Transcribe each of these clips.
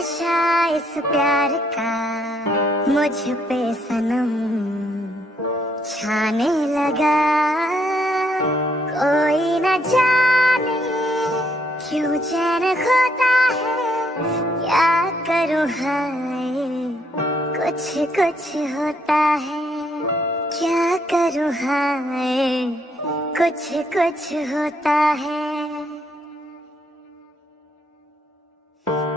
नशा इस प्यार का मुझ पे सनम छाने लगा। कोई न जाने क्यों चैन खोता है, क्या करूं हाय कुछ कुछ होता है। क्या करूं हाय कुछ कुछ होता है।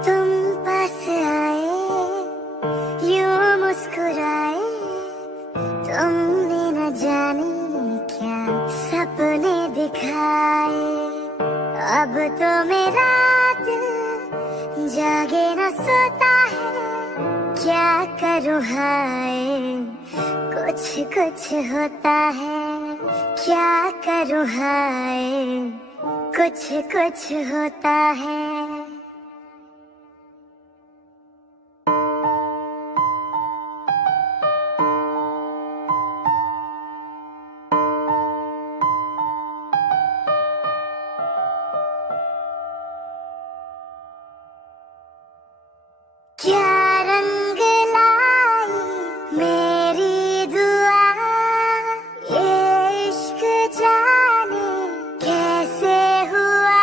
तुम पास आए यूं मुस्कुराए, तुमने न जाने क्या सपने दिखाए। अब तो मेरा दिल जागे न सोता है, क्या करूं हाय कुछ कुछ होता है। क्या करूं हाय कुछ कुछ होता है। क्या रंग लाई मेरी दुआ, ये इश्क जाने कैसे हुआ।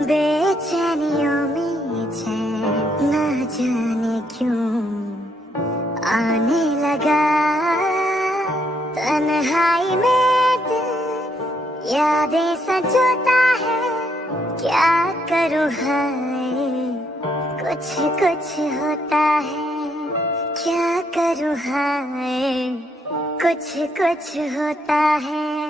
बेचैनियों में चैन ना जाने क्यों आने लगा। तन्हाई में दिल यादें सजोता है, क्या करूं हाय कुछ कुछ होता है। क्या करूं हाय कुछ कुछ होता है।